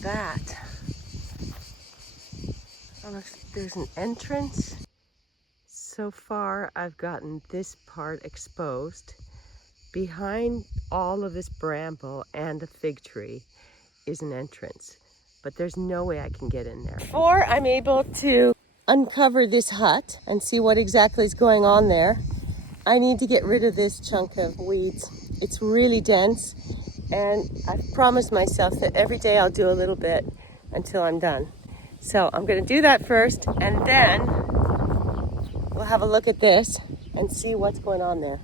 that. I don't know if there's an entrance. So far, I've gotten this part exposed. Behind all of this bramble and the fig tree is an entrance, but there's no way I can get in there. Before I'm able to uncover this hut and see what exactly is going on there, I need to get rid of this chunk of weeds. It's really dense, and I've promised myself that every day I'll do a little bit until I'm done. So I'm gonna do that first, and then we'll have a look at this and see what's going on there.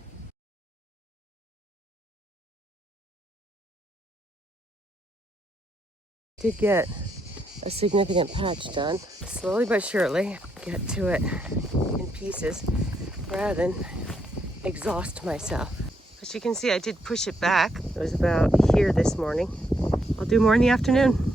Did get a significant patch done. Slowly but surely, get to it in pieces rather than exhaust myself. As you can see, I did push it back. It was about here this morning. I'll do more in the afternoon.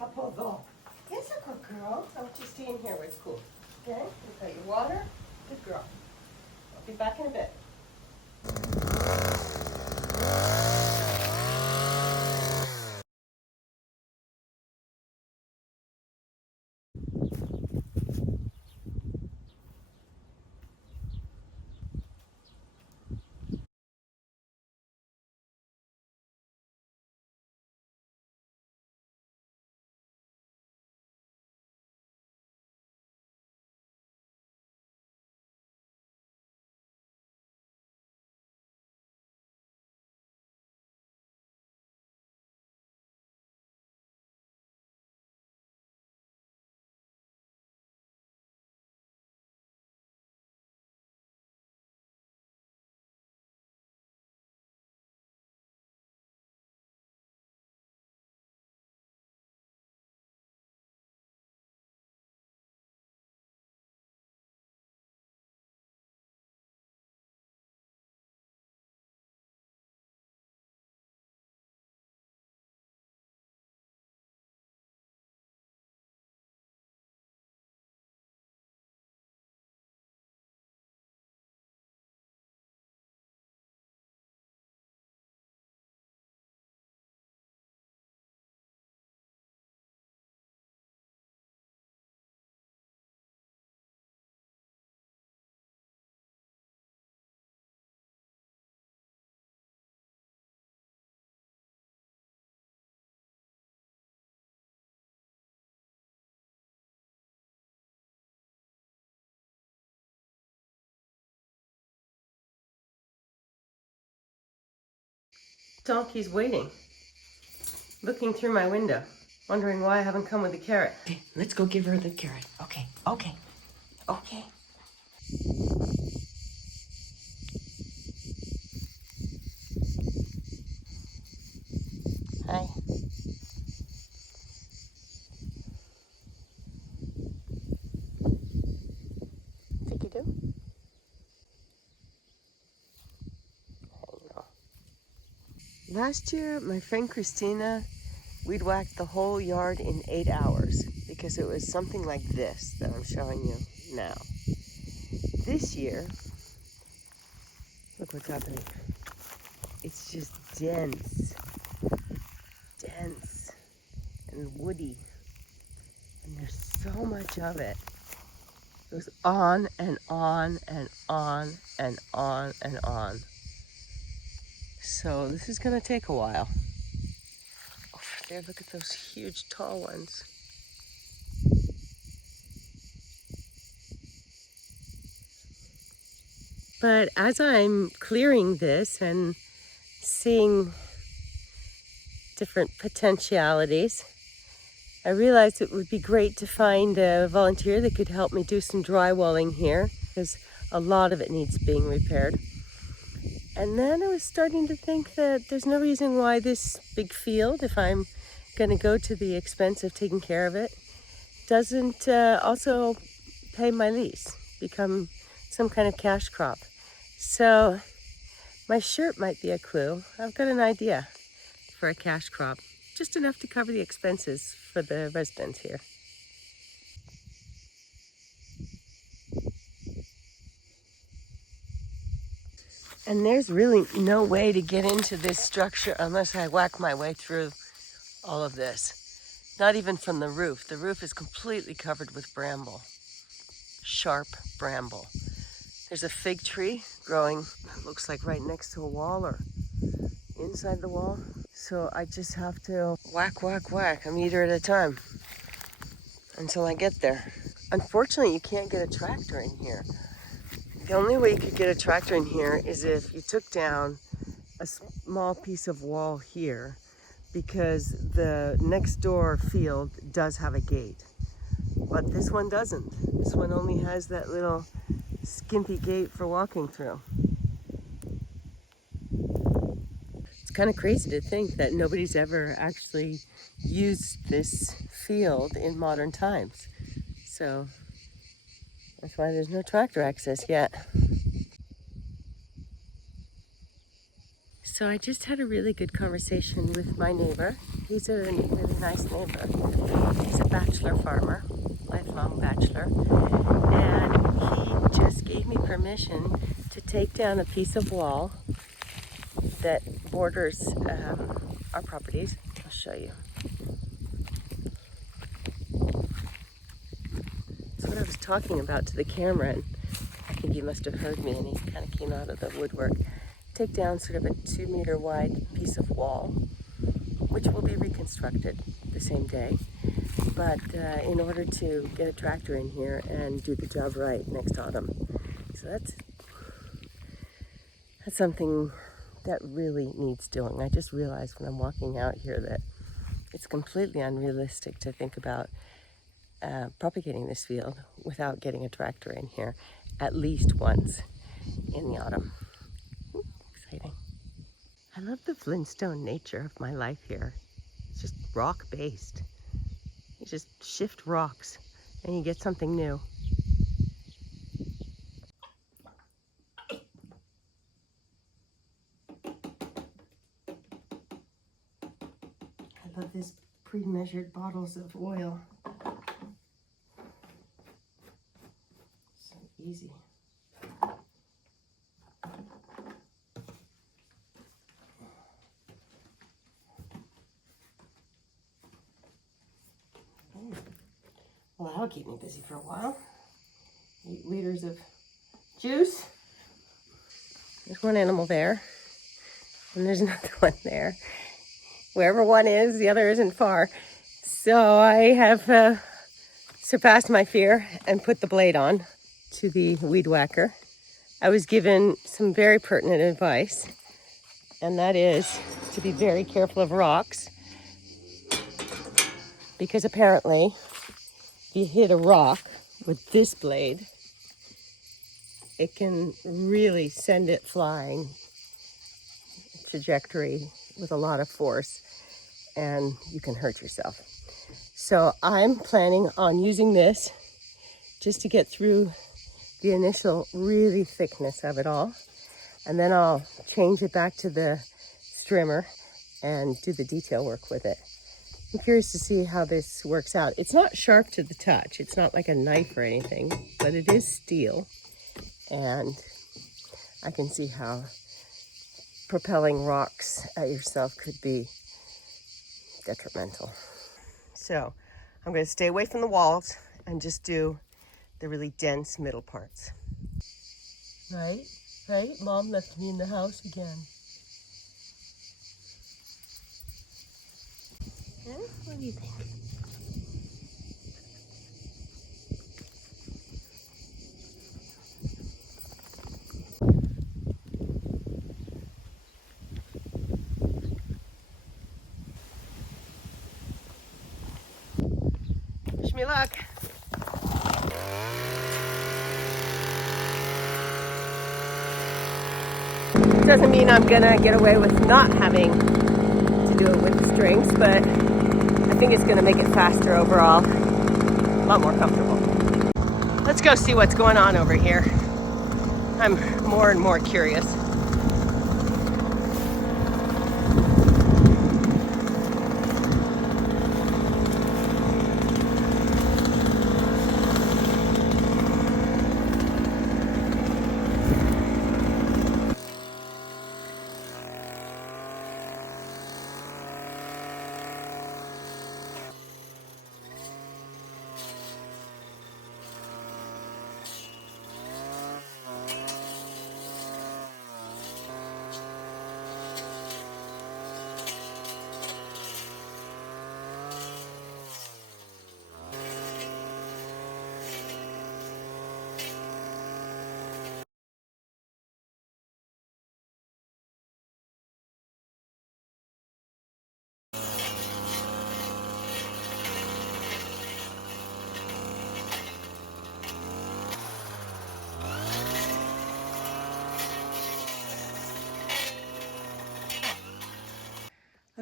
Up we'll go. Yes, a good girl. I want you to stay in here where it's cool. Okay? You've got your water. Good girl. I'll be back in a bit. Donkey's waiting, looking through my window, wondering why I haven't come with the carrot. Okay, let's go give her the carrot. Okay, okay, okay. Hi. DickieDoo? Hello. Last year, my friend Christina, we'd whacked the whole yard in 8 hours because it was something like this that I'm showing you now. This year, look what's happening. It's just dense and woody, and there's so much of it. It goes on and on and on and on and on. So this is gonna take a while. Over there, look at those huge tall ones. But as I'm clearing this and seeing different potentialities, I realized it would be great to find a volunteer that could help me do some drywalling here, because a lot of it needs being repaired. And then I was starting to think that there's no reason why this big field, if I'm going to go to the expense of taking care of it, doesn't also pay my lease, become some kind of cash crop. So my shirt might be a clue. I've got an idea for a cash crop, just enough to cover the expenses for the residents here. And there's really no way to get into this structure unless I whack my way through all of this. Not even from the roof. The roof is completely covered with bramble, sharp bramble. There's a fig tree growing, it looks like right next to a wall or inside the wall. So I just have to whack, whack, whack a meter at a time until I get there. Unfortunately, you can't get a tractor in here. The only way you could get a tractor in here is if you took down a small piece of wall here, because the next door field does have a gate, but this one doesn't. This one only has that little skimpy gate for walking through. It's kind of crazy to think that nobody's ever actually used this field in modern times. So that's why there's no tractor access yet. So I just had a really good conversation with my neighbor. He's a really nice neighbor. He's a bachelor farmer, lifelong bachelor. And he just gave me permission to take down a piece of wall that borders our properties. I'll show you. That's what I was talking about to the camera, and I think he must have heard me, and he kind of came out of the woodwork. Take down sort of a 2-meter wide piece of wall, which will be reconstructed the same day. But in order to get a tractor in here and do the job right next autumn. So that's something that really needs doing. I just realized when I'm walking out here that it's completely unrealistic to think about propagating this field without getting a tractor in here at least once in the autumn. Exciting. I love the Flintstone nature of my life here. It's just rock-based. You just shift rocks and you get something new. I love these pre-measured bottles of oil. So easy. Well, that'll keep me busy for a while. 8 liters of juice. There's one animal there, and there's another one there. Wherever one is, the other isn't far. So I have surpassed my fear and put the blade on to the weed whacker. I was given some very pertinent advice, and that is to be very careful of rocks, because apparently if you hit a rock with this blade, it can really send it flying trajectory with a lot of force, and you can hurt yourself. So I'm planning on using this just to get through the initial really thickness of it all, and then I'll change it back to the strimmer and do the detail work with it. I'm curious to see how this works out. It's not sharp to the touch. It's not like a knife or anything, but it is steel. And I can see how propelling rocks at yourself could be detrimental. So I'm going to stay away from the walls and just do the really dense middle parts. Right? Mom left me in the house again. What do you think? Wish me luck. Doesn't mean I'm gonna get away with not having to do it with the strings, but I think it's gonna make it faster overall, a lot more comfortable. Let's go see what's going on over here. I'm more and more curious.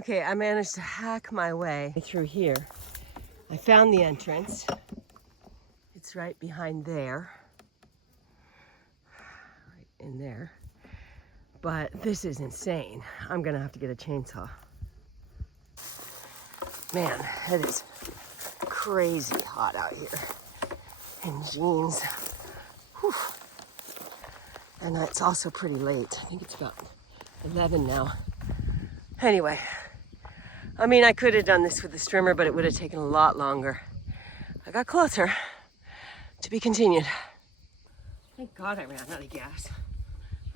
Okay, I managed to hack my way through here. I found the entrance. It's right behind there. Right in there. But this is insane. I'm gonna have to get a chainsaw. Man, it is crazy hot out here. In jeans. Whew. And it's also pretty late. I think it's about 11 now. Anyway, I mean, I could have done this with the strimmer, but it would have taken a lot longer. I got closer. To be continued. Thank God I ran out of gas.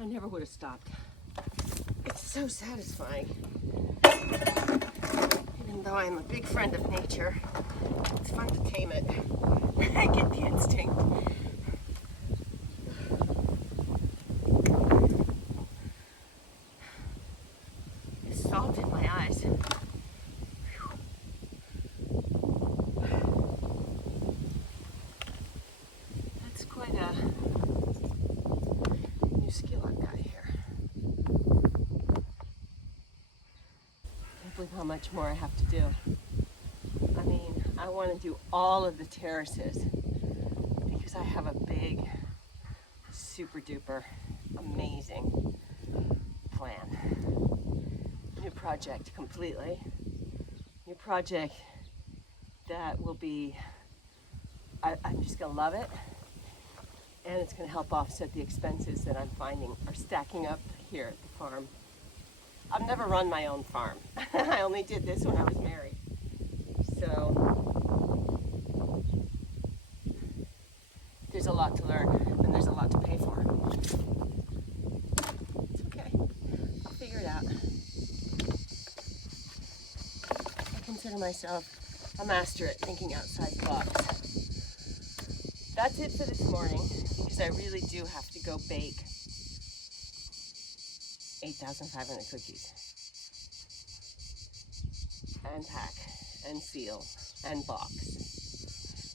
I never would have stopped. It's so satisfying. Even though I'm a big friend of nature, it's fun to tame it. I get the instinct. There's salt in my eyes. That's quite a new skill I've got here. Can't believe how much more I have to do. I mean, I want to do all of the terraces because I have a big, super duper, amazing plan. New project completely. New project that will be, I'm just gonna love it. And it's gonna help offset the expenses that I'm finding are stacking up here at the farm. I've never run my own farm. I only did this when I was married. So there's a lot to learn and there's a lot to pay for. It's okay. I'll figure it out. I consider myself a master at thinking outside the box. That's it for this morning because I really do have to go bake 8,500 cookies and pack and seal and box.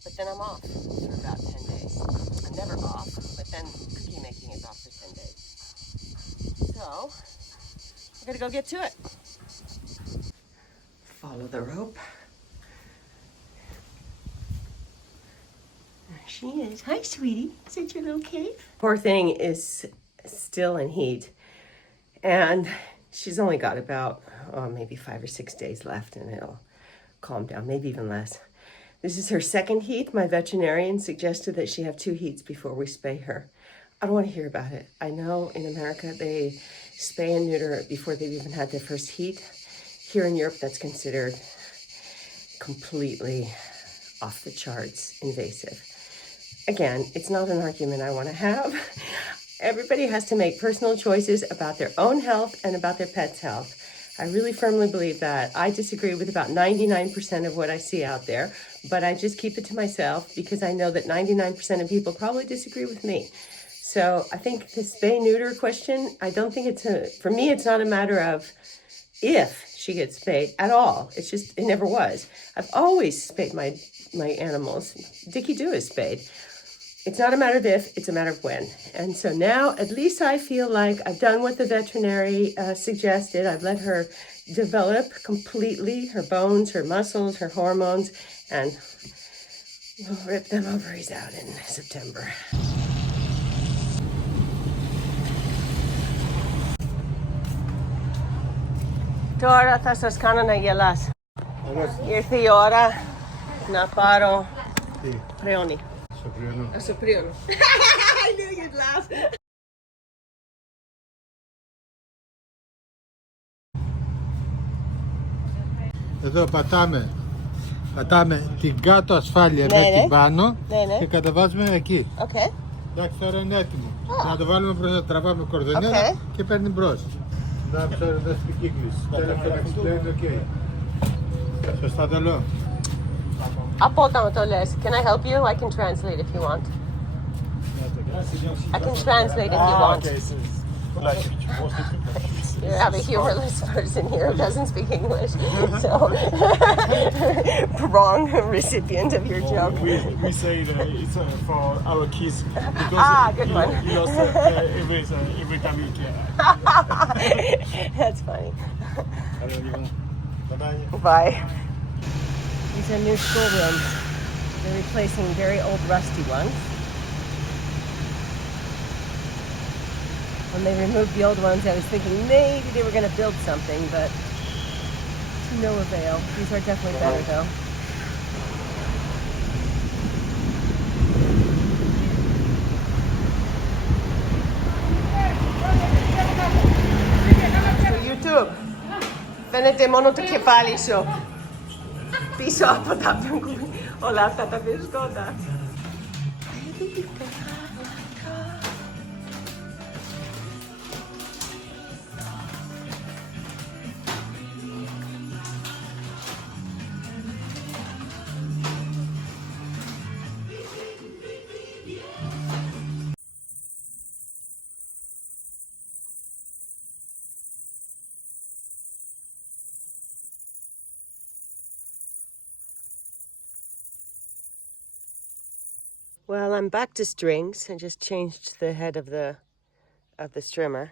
But then I'm off for about 10 days. I'm never off, but then cookie making is off for 10 days. So I gotta go get to it. Follow the rope. There she is. Hi, sweetie. Is it your little cave? Poor thing is still in heat. And she's only got about maybe 5 or 6 days left and it'll calm down, maybe even less. This is her second heat. My veterinarian suggested that she have 2 heats before we spay her. I don't want to hear about it. I know in America they spay and neuter before they've even had their first heat. Here in Europe, that's considered completely off the charts invasive. Again, it's not an argument I want to have. Everybody has to make personal choices about their own health and about their pet's health. I really firmly believe that. I disagree with about 99% of what I see out there, but I just keep it to myself because I know that 99% of people probably disagree with me. So I think the spay-neuter question, I don't think for me, it's not a matter of if she gets spayed at all. It's just, it never was. I've always spayed my animals. DickieDoo is spayed. It's not a matter of if, it's a matter of when. And so now, at least I feel like I've done what the veterinary suggested. I've let her develop completely, her bones, her muscles, her hormones, and we'll rip them ovaries out in September. Τώρα θα σας κάνω να γελάς. Ήρθε η ώρα να πάρω πρεόνι. Σοπρίωνο. I knew you'd laugh. Εδώ πατάμε την κάτω ασφάλεια με την πάνω και κατεβάζουμε εκεί. Okay. Εντάξει, τώρα είναι έτοιμο. Να το βάλουμε μπροστά, τραβάμε κορδονέρα και παίρνει μπρος. Να ψάρουμε στην κύκληση. Τελευταία είναι οκ. Σωστά το λέω. Από όταν το λες. Can I help you? I can translate if you want. I can translate if you want. You have a humorless person here who doesn't speak English, so wrong recipient of your joke. We say that it's for our kids. Because good one. You lost every time you can. That's funny. Bye. These are new schoolrooms. They're replacing very old rusty ones. When they removed the old ones, I was thinking maybe they were going to build something, but to no avail. These are definitely better though. YouTube. Venete mono to kefali so. Piso apa tapiong ko. Ola tatapios ko da. Well, I'm back to strings. I just changed the head of the strimmer.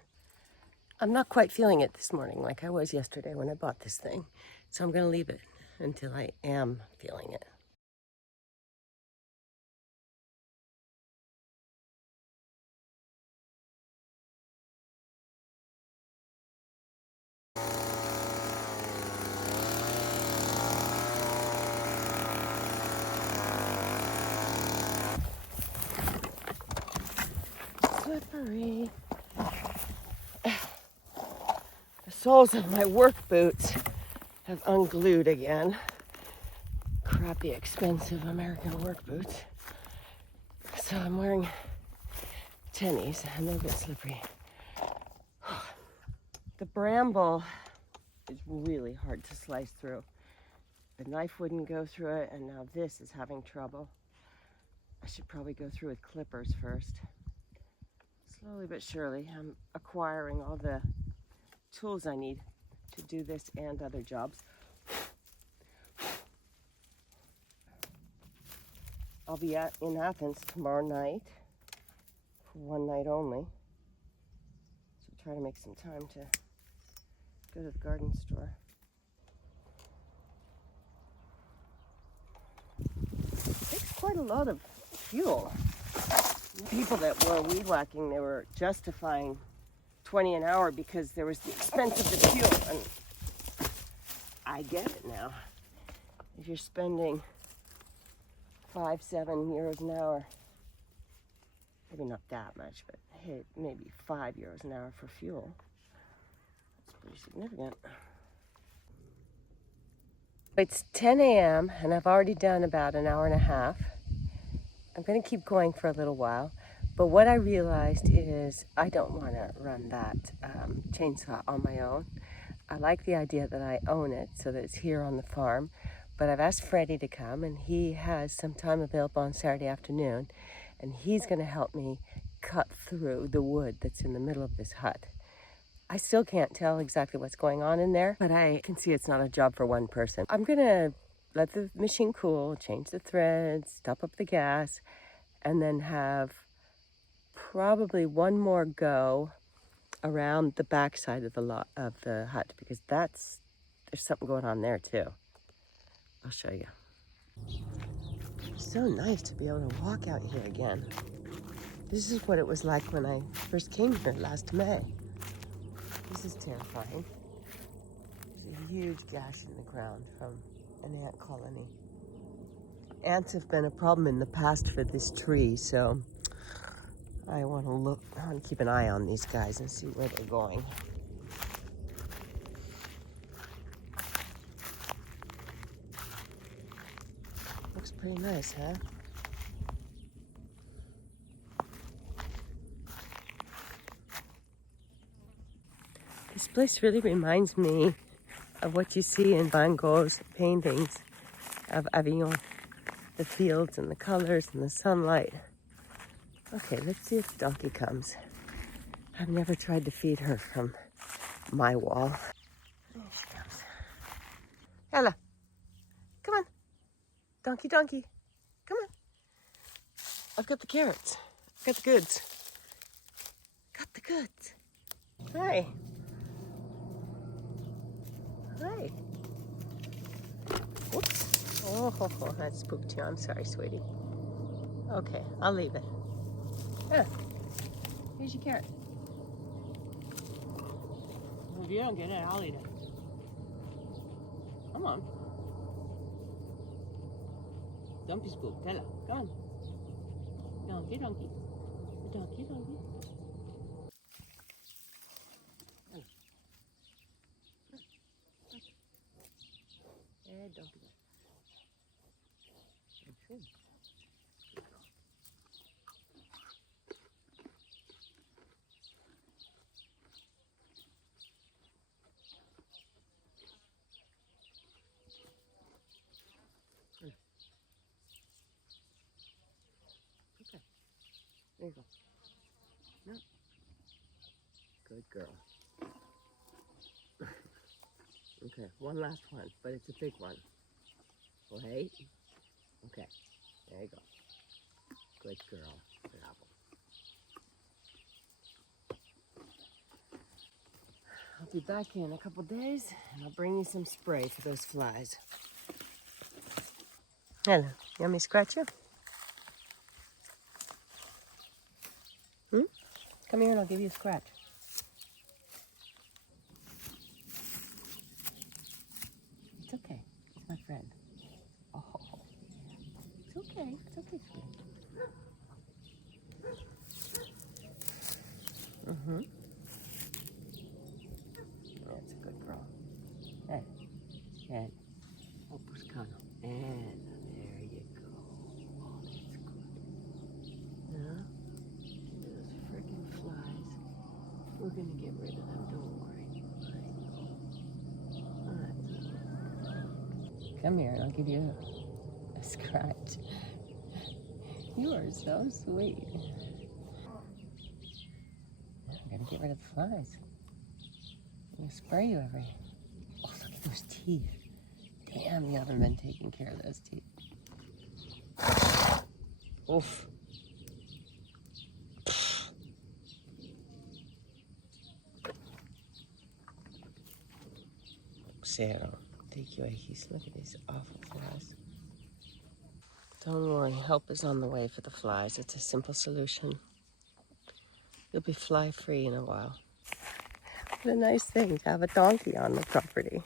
I'm not quite feeling it this morning like I was yesterday when I bought this thing. So I'm going to leave it until I am feeling it. Slippery. The soles of my work boots have unglued again. Crappy, expensive American work boots. So I'm wearing tennies and they're a bit slippery. The bramble is really hard to slice through. The knife wouldn't go through it, and now this is having trouble. I should probably go through with clippers first. Slowly but surely, I'm acquiring all the tools I need to do this and other jobs. I'll be in Athens tomorrow night, for one night only. So try to make some time to go to the garden store. It takes quite a lot of fuel. People that were weed whacking, they were justifying 20 an hour because there was the expense of the fuel, and I get it now. If you're spending 5, 7 euros an hour, maybe not that much, but hey, maybe 5 euros an hour for fuel, that's pretty significant. It's 10 a.m. and I've already done about an hour and a half. I'm going to keep going for a little while, but what I realized is I don't want to run that chainsaw on my own. I like the idea that I own it so that it's here on the farm, but I've asked Freddie to come, and he has some time available on Saturday afternoon, and he's going to help me cut through the wood that's in the middle of this hut. I still can't tell exactly what's going on in there, but I can see it's not a job for one person. I'm going to let the machine cool, change the threads, top up the gas, and then have probably one more go around the back side of the hut, because there's something going on there too. I'll show you. It's so nice to be able to walk out here again. This is what it was like when I first came here last May. This is terrifying. There's a huge gash in the ground from an ant colony. Ants have been a problem in the past for this tree, so I want to keep an eye on these guys and see where they're going. Looks pretty nice, huh? This place really reminds me of what you see in Van Gogh's paintings of Avignon. The fields and the colors and the sunlight. Okay, let's see if the donkey comes. I've never tried to feed her from my wall. There she comes. Ella, come on. Donkey, donkey, come on. I've got the carrots. I've got the goods. Got the goods. Hi. Hi. Whoops. Oh, that spooked you. I'm sorry, sweetie. Okay, I'll leave it. Yeah. Here's your carrot. If you don't get it, I'll eat it. Come on. Don't be spooked. Bella, come on. Donkey, donkey. Donkey, donkey. Donkey. Okay. There you go. No. Good girl. Okay, one last one, but it's a big one. Wait. Okay, there you go. Good girl. Bravo. I'll be back in a couple days, and I'll bring you some spray for those flies. Hello. You want me to scratch you? Come here and I'll give you a scratch. It's okay. It's my friend. Oh, it's okay. It's okay, sweetie. That's a good girl. Hey. Head. Oh, Buscano. And there you go. Oh, that's good. Yeah? Those freaking flies. We're gonna get rid of them, don't worry. I know. Come here and I'll give you a scratch. You are so sweet. I'm gonna get rid of the flies. I'm gonna spray you every. Oh, look at those teeth. Damn, you haven't been taking care of those teeth. Oof. Cero. Take you a kiss. Look at these awful flies. Don't worry, help is on the way for the flies. It's a simple solution. You'll be fly-free in a while. What a nice thing to have a donkey on the property.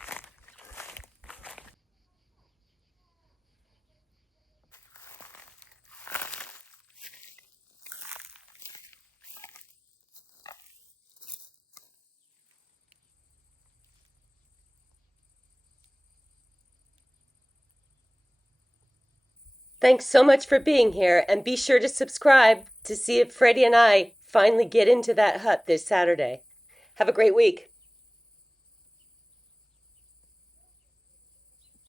Thanks so much for being here, and be sure to subscribe to see if Freddie and I finally get into that hut this Saturday. Have a great week.